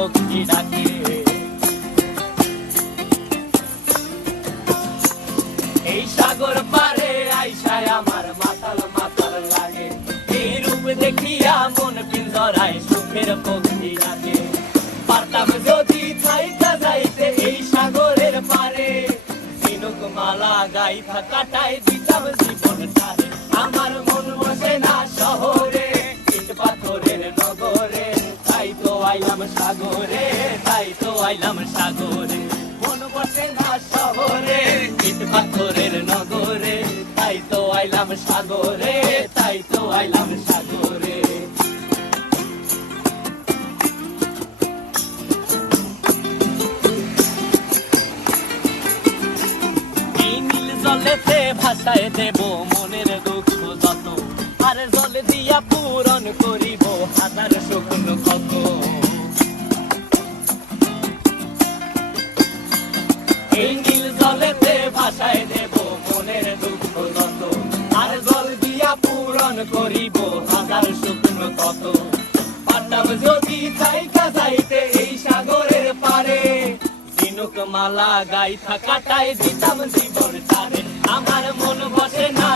পক্ষী ডাকে। এই সাগর পারে আইসায় আমার মাতাল মাতাল লাগে, এই রূপ দেখিয়া মন পিঞ্জরায় সুখের পক্ষী ডাকে। পারতাম যদি থাইকা যাইতে এই সাগরের পারে, ঝিনুক মালা গাইথা কাটাই দিতাম জীবনটারে। আমার মন বসে না শহরে, ইট পাথরের নগরে, তাই তো আইলাম সাগরে, তাই তো আইলাম সাগরে। মন বসে না শহরে, ইট পাথরের নগরে, তাই তো আইলাম সাগরে, তাই তো আইলাম সাগরে। জলেতে ভাসায় দেব মনের দুঃখ যত, আর জল দিয়া পূরণ করিব হাজার শুকনো ক্ষত। এই নীল জলেতে ভাসায় দেব মনের দুঃখ যত, আর জল দিয়া পূরণ করিব হাজার শুকনো ক্ষত। পারতাম যদি থাইকা যাইতে এই সাগরের পারে, ঝিনুক মালা গাইথা কাটাই দিতাম জীবনটারে। আমার মন বসে না